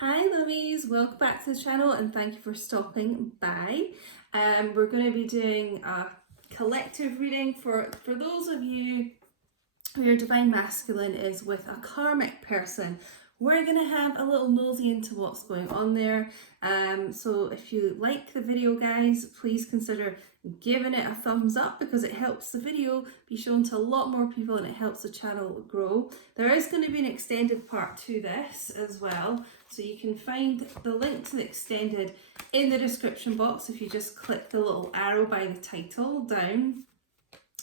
Hi Louise, welcome back to the channel and thank you for stopping by. We're going to be doing a collective reading for those of you who your Divine Masculine is with a karmic person. We're going to have a little nosy into what's going on there. So if you like the video, guys, please consider giving it a thumbs up because it helps the video be shown to a lot more people and it helps the channel grow. There is going to be an extended part to this as well, so you can find the link to the extended in the description box if you just click the little arrow by the title down.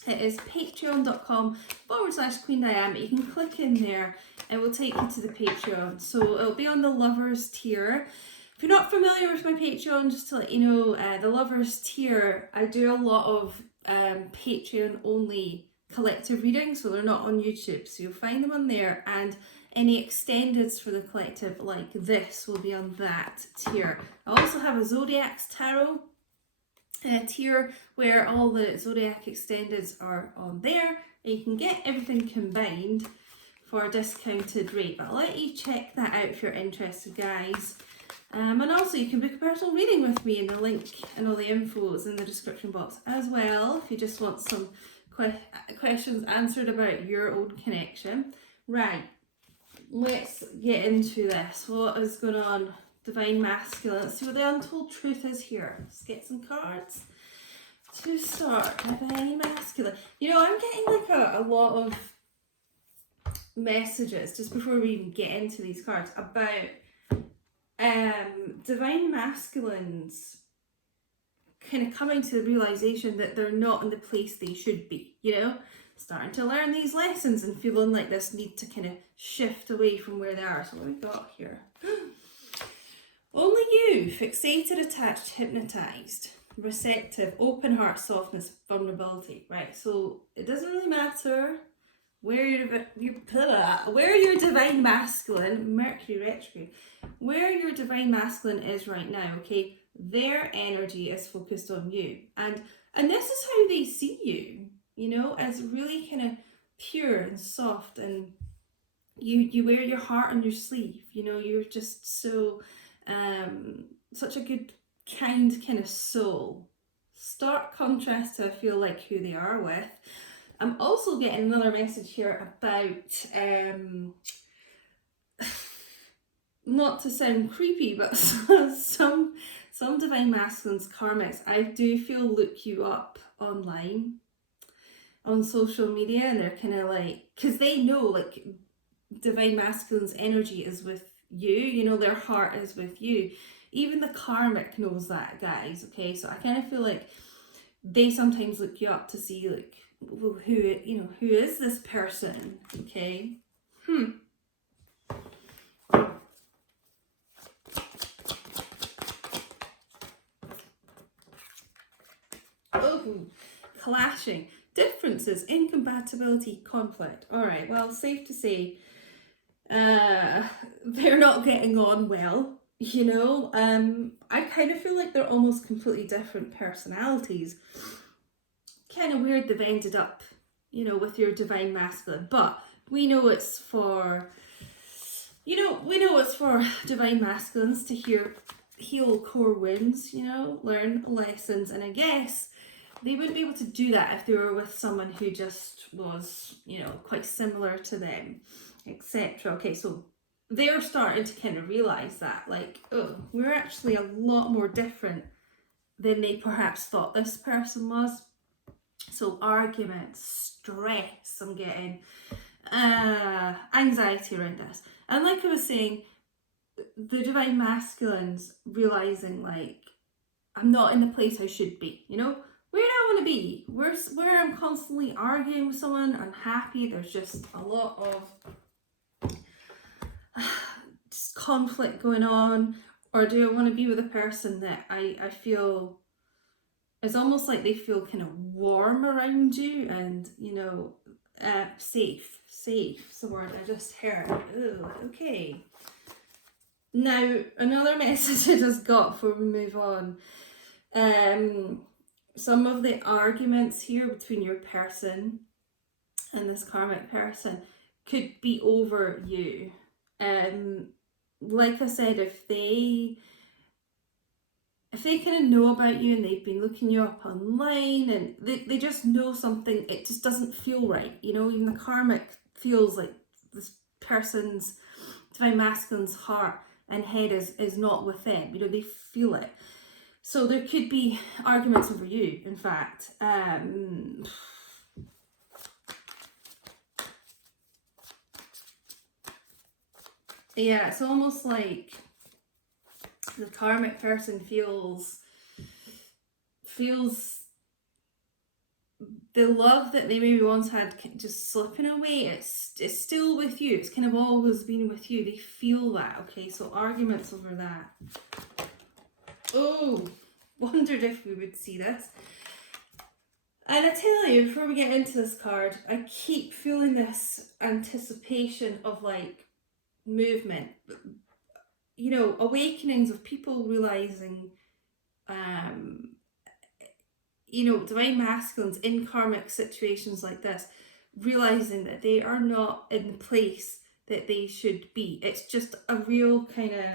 It is patreon.com/Queen Diane. You can click in there, it will take you to the Patreon. So it'll be on the lovers tier. If you're not familiar with my Patreon, just to let you know, the lovers tier, I do a lot of Patreon only collective readings, so they're not on YouTube. So you'll find them on there, and any extendeds for the collective like this will be on that tier. I also have a Zodiac's Tarot tier where all the Zodiac extendeds are on there, and you can get everything combined for a discounted rate. But I'll let you check that out if you're interested, guys. And also you can book a personal reading with me, and the link and all the info is in the description box as well if you just want some questions answered about your own connection. Right, let's get into this. What is going on? Divine Masculine. Let's see what the untold truth is here. Let's get some cards to start. Divine Masculine. You know, I'm getting like a lot of messages just before we even get into these cards about Divine Masculines kind of coming to the realization that they're not in the place they should be, you know? Starting to learn these lessons and feeling like this need to kind of shift away from where they are. So what have we got here? Only you, fixated, attached, hypnotized, receptive, open heart, softness, vulnerability. Right, so it doesn't really matter where your Divine Masculine, Mercury retrograde, where your Divine Masculine is right now, okay? Their energy is focused on you. And this is how they see you, you know, as really kind of pure and soft, and you wear your heart on your sleeve, you know, you're just so such a good, kind kind of soul. Stark contrast to, I feel like, who they are with. I'm also getting another message here about not to sound creepy, but some Divine Masculines, karmics, I do feel look you up online on social media, and they're kind of like, because they know like Divine Masculine's energy is with you, you know, their heart is with you. Even the karmic knows that, guys, okay? So I kind of feel like they sometimes look you up to see like, well, who is this person, okay? Oh, clashing, differences, incompatibility, conflict. All right, well, safe to say they're not getting on well, you know. I kind of feel like they're almost completely different personalities. Kind of weird they've ended up, you know, with your Divine Masculine, but we know it's for, you know, we know it's for Divine Masculines to heal core wounds, you know, learn lessons, and I guess they wouldn't be able to do that if they were with someone who just was, you know, quite similar to them, etc. Okay, so they're starting to kind of realize that, like, oh, we're actually a lot more different than they perhaps thought this person was. So arguments, stress, I'm getting anxiety around this. And like I was saying, the Divine Masculines realizing, like, I'm not in the place I should be, you know? Where do I want to be? Where I'm constantly arguing with someone, unhappy, there's just a lot of conflict going on. Or do I want to be with a person that I feel, it's almost like they feel kind of warm around you, and, you know, safe. Safe's the word I just heard. Ooh, okay. Now, another message I just got before we move on. Some of the arguments here between your person and this karmic person could be over you. like I said, if they kind of know about you and they've been looking you up online and they just know something, it just doesn't feel right. You know, even the karmic feels like this person's divine masculine's heart and head is not with them. You know, they feel it. So there could be arguments over you, in fact. Yeah, it's almost like the karmic person feels the love that they maybe once had just slipping away. It's still with you. It's kind of always been with you. They feel that. Okay, so arguments over that. Oh, wondered if we would see this. And I tell you, before we get into this card, I keep feeling this anticipation of like movement. You know, awakenings of people realizing, you know, divine masculines in karmic situations like this, realizing that they are not in the place that they should be. It's just a real kind of,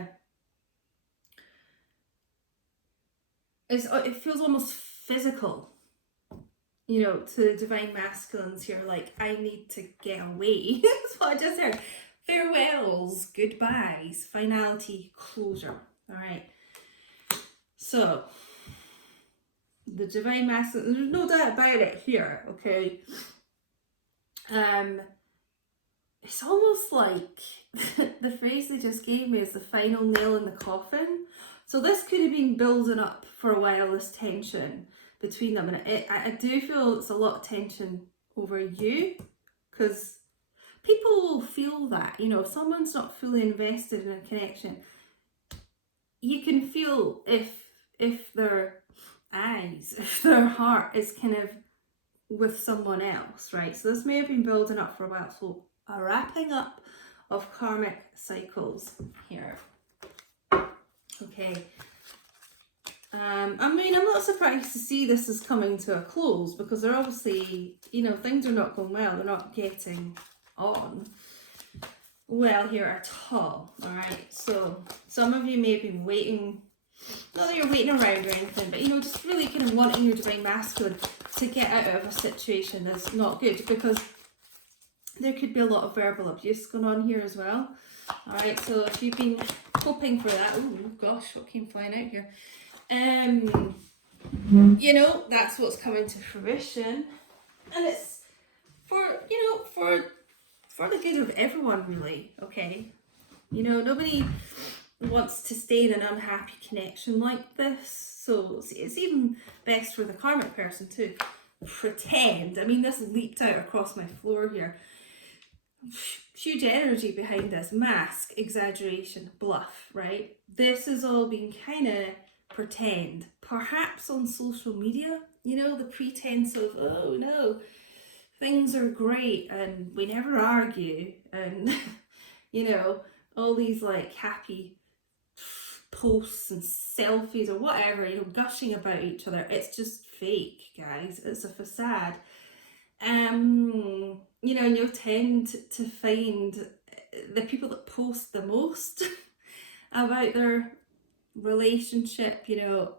it feels almost physical, you know, to divine masculines here, like, I need to get away. That's what I just heard. Farewells, goodbyes, finality, closure. All right. So, the divine masculine, there's no doubt about it here, okay? It's almost like the phrase they just gave me is the final nail in the coffin. So this could have been building up for a while, this tension between them. And I do feel it's a lot of tension over you, because people will feel that, you know, if someone's not fully invested in a connection, you can feel if their eyes, if their heart is kind of with someone else, right? So this may have been building up for a while. So a wrapping up of karmic cycles here. Okay. I mean, I'm not surprised to see this is coming to a close, because they're obviously, you know, things are not going well. They're not getting on well here at all. All right. So some of you may have been waiting, not that you're waiting around or anything, but, you know, just really kind of wanting your divine masculine to get out of a situation that's not good, because there could be a lot of verbal abuse going on here as well. All right, so if you've been hoping for that, oh gosh, what came flying out here? You know, that's what's coming to fruition, and it's for, you know, for the good of everyone, really. Okay, you know, nobody wants to stay in an unhappy connection like this, so it's even best for the karmic person to pretend. I mean, this leaped out across my floor here. Huge energy behind this. Mask, exaggeration, bluff, right? This has all been kind of pretend, perhaps on social media, you know, the pretense of, oh no, things are great and we never argue, and you know, all these like happy posts and selfies or whatever, you know, gushing about each other. It's just fake, guys. It's a facade. You know, and you'll tend to find the people that post the most about their relationship, you know,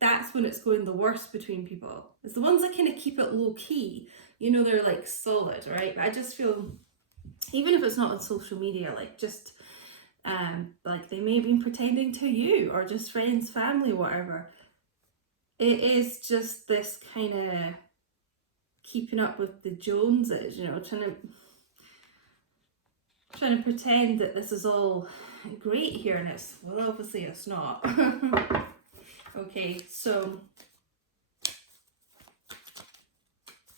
that's when it's going the worst between people. It's the ones that kind of keep it low key, you know, they're like solid, right? But I just feel, even if it's not on social media, like just like they may have been pretending to you, or just friends, family, whatever. It is just this kind of keeping up with the Joneses, you know, trying to pretend that this is all great here, and it's, well, obviously it's not. Okay, so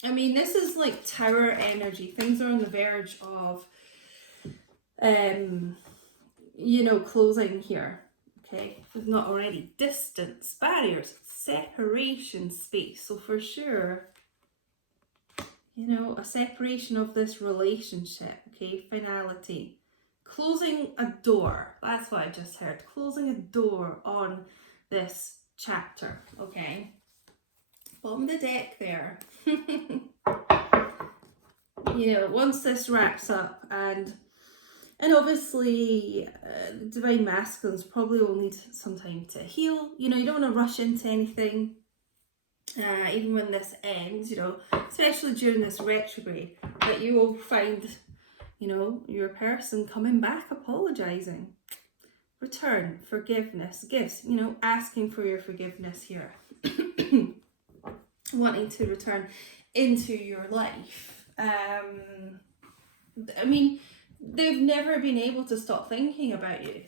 I mean, this is like tower energy. Things are on the verge of you know, closing here. Okay, if not already. Distance, barriers, separation, space. So for sure, you know, a separation of this relationship. Okay, finality, closing a door. That's what I just heard. Closing a door on this chapter. Okay, bottom of the deck there. You know, once this wraps up and And obviously, the Divine Masculines probably will need some time to heal. You know, you don't want to rush into anything, even when this ends, you know, especially during this retrograde, that you will find, you know, your person coming back apologising. Return, forgiveness, gifts, you know, asking for your forgiveness here. Wanting to return into your life. I mean, they've never been able to stop thinking about you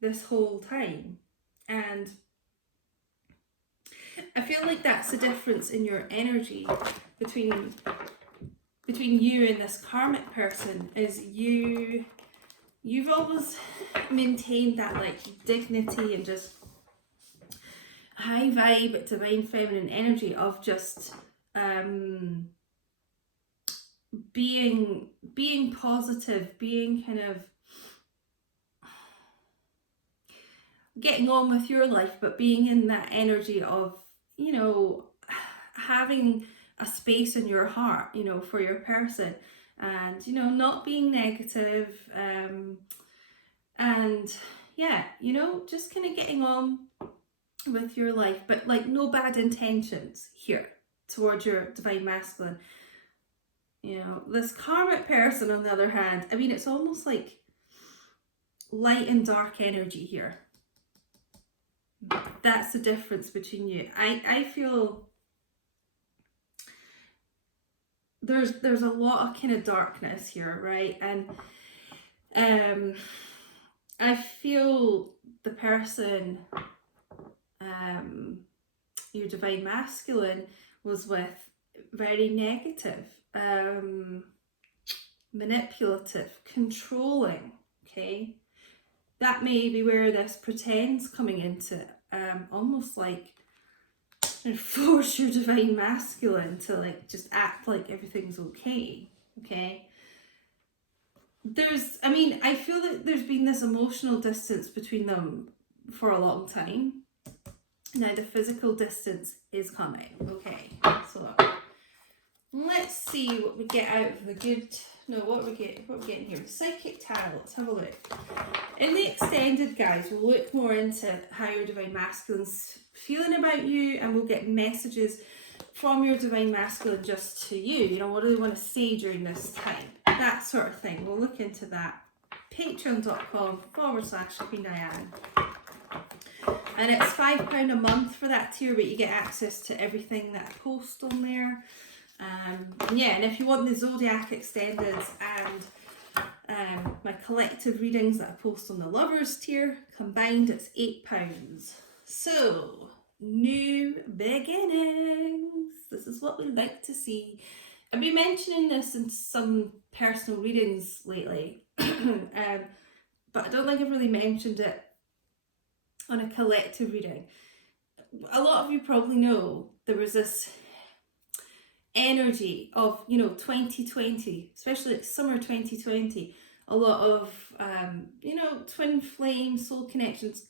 this whole time. And I feel like that's the difference in your energy between you and this karmic person, is you've always maintained that like dignity and just high vibe divine feminine energy of just being positive, being kind of getting on with your life, but being in that energy of, you know, having a space in your heart, you know, for your person, and, you know, not being negative, and yeah, you know, just kind of getting on with your life, but like no bad intentions here towards your divine masculine. You know, this karmic person, on the other hand, I mean, it's almost like light and dark energy here. That's the difference between you. I feel there's a lot of kind of darkness here, right? And I feel the person, your divine masculine, was with very negative, manipulative, controlling, okay? That may be where this pretends coming into, almost like force your divine masculine to like just act like everything's okay, okay? I mean, I feel that there's been this emotional distance between them for a long time. Now the physical distance is coming, okay? So let's see what we get out of the good. No, what we getting here? Psychic tarot. Let's have a look. In the extended, guys, we'll look more into how your divine masculine's feeling about you, and we'll get messages from your divine masculine just to you. You know, what do they want to say during this time? That sort of thing. We'll look into that. Patreon.com/Queen Diane. And it's £5 a month for that tier, but you get access to everything that I post on there. Yeah, and if you want the Zodiac Extendeds and my collective readings that I post on the Lovers tier, combined it's £8. So, new beginnings. This is what we like to see. I've been mentioning this in some personal readings lately, but I don't think I've really mentioned it on a collective reading. A lot of you probably know there was this energy of, you know, 2020, especially like summer 2020, a lot of you know, twin flame soul connections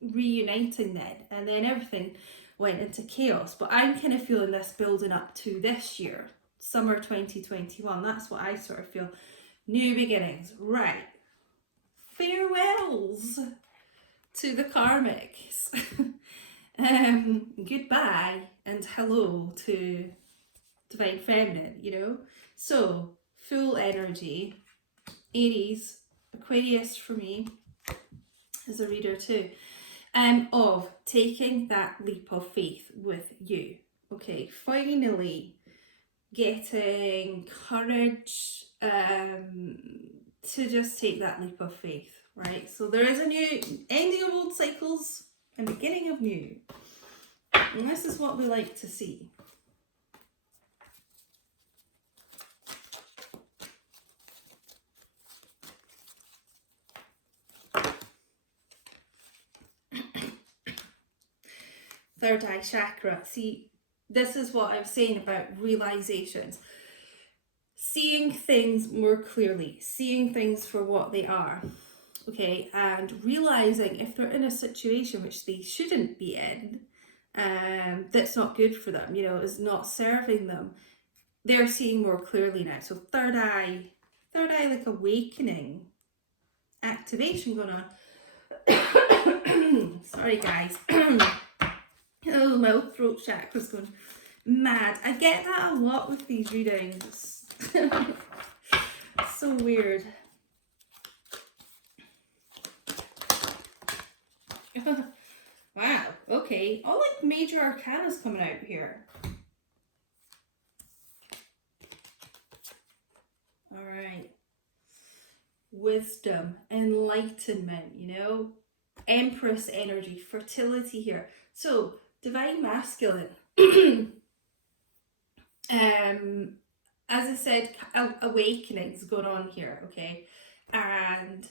reuniting then, and then everything went into chaos. But I'm kind of feeling this building up to this year, summer 2021. That's what I sort of feel. New beginnings, right? Farewells to the karmics. Goodbye and hello to divine feminine, you know. So full energy, Aries, Aquarius for me as a reader too, of taking that leap of faith with you. Okay, finally getting courage to just take that leap of faith, right? So there is a new ending of old cycles and beginning of new, and this is what we like to see. Third eye chakra. See, this is what I'm saying about realizations. Seeing things more clearly, seeing things for what they are, okay, and realizing if they're in a situation which they shouldn't be in, that's not good for them, you know, is not serving them, they're seeing more clearly now. So third eye like awakening, activation going on. Sorry guys. Oh, my throat chakra's going mad. I get that a lot with these readings. So weird. Wow, okay. All like major arcana's coming out here. Alright. Wisdom, enlightenment, you know? Empress energy, fertility here. So, divine masculine. As I said, awakening's going on here, okay? And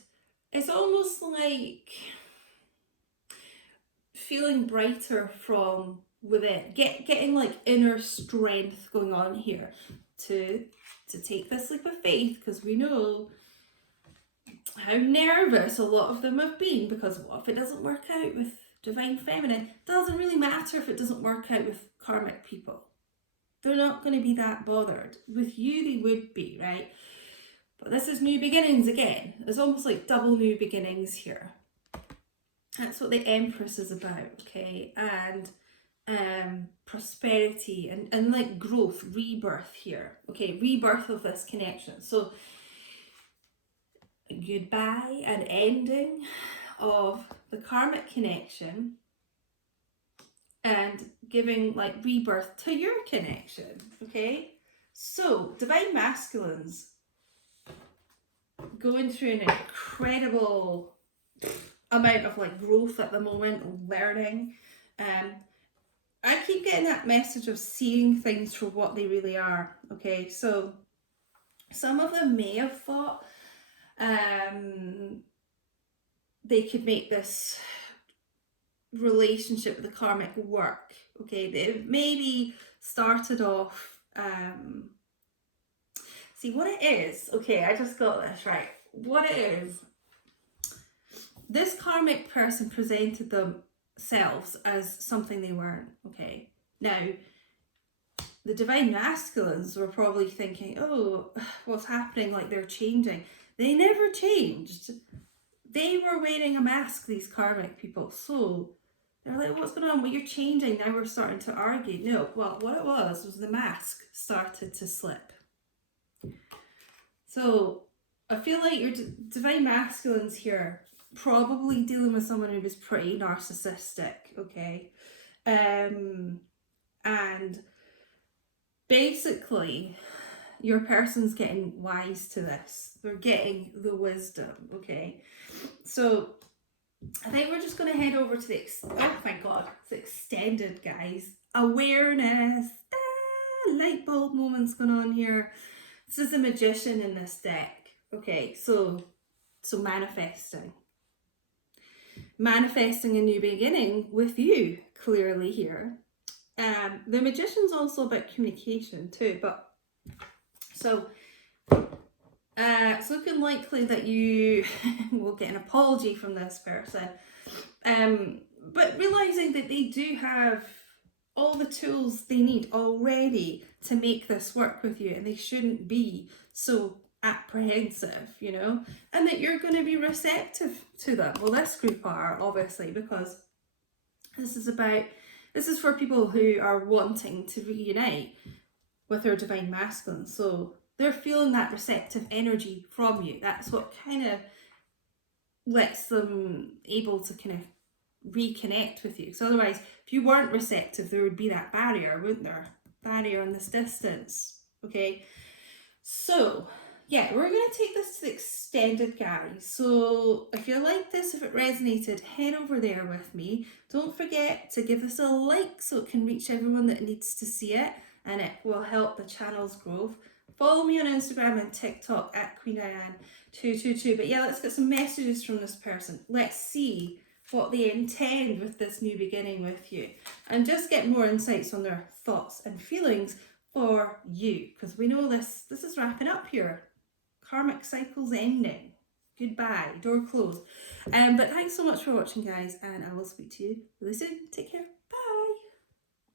it's almost like feeling brighter from within, getting like inner strength going on here to take this leap of faith, because we know how nervous a lot of them have been, because what if it doesn't work out with divine feminine? It doesn't really matter if it doesn't work out with karmic people. They're not going to be that bothered. With you they would be, right? But this is new beginnings again. It's almost like double new beginnings here. That's what the Empress is about, okay? And prosperity and like growth, rebirth here, okay? Rebirth of this connection. So goodbye and ending of the karmic connection and giving like rebirth to your connection, okay? So divine masculines going through an incredible amount of like growth at the moment, learning. I keep getting that message of seeing things for what they really are, okay? So some of them may have thought they could make this relationship with the karmic work, okay? They maybe started off, see what it is, okay, I just got this right. What it is, this karmic person presented themselves as something they weren't, okay? Now, the divine masculines were probably thinking, oh, what's happening? Like they're changing. They never changed. They were wearing a mask, these karmic people. So they're like, what's going on? Well, you're changing. Now we're starting to argue. No, well, what it was the mask started to slip. So I feel like your divine masculines here probably dealing with someone who was pretty narcissistic, okay? And basically your person's getting wise to this. They're getting the wisdom, okay? So I think we're just going to head over to the oh my god, it's extended, guys. Awareness, light bulb moments going on here. This is the Magician in this deck, okay? So manifesting a new beginning with you, clearly here. The Magician's also about communication too, but so it's looking likely that you will get an apology from this person, but realizing that they do have all the tools they need already to make this work with you, and they shouldn't be so apprehensive, you know, and that you're going to be receptive to them. Well, this group are, obviously, because this is for people who are wanting to reunite with their divine masculine. So they're feeling that receptive energy from you. That's what kind of lets them able to kind of reconnect with you. So otherwise, if you weren't receptive, there would be that barrier, wouldn't there? Barrier in this distance. Okay. So yeah, we're going to take this to the extended, guys. So if you like this, if it resonated, head over there with me. Don't forget to give us a like so it can reach everyone that needs to see it, and it will help the channel's growth. Follow me on Instagram and TikTok at Queen Diane 222. But yeah, let's get some messages from this person. Let's see what they intend with this new beginning with you, and just get more insights on their thoughts and feelings for you, because we know this is wrapping up here. Karmic cycle's ending. Goodbye, door closed. But thanks so much for watching, guys, and I will speak to you really soon. Take care.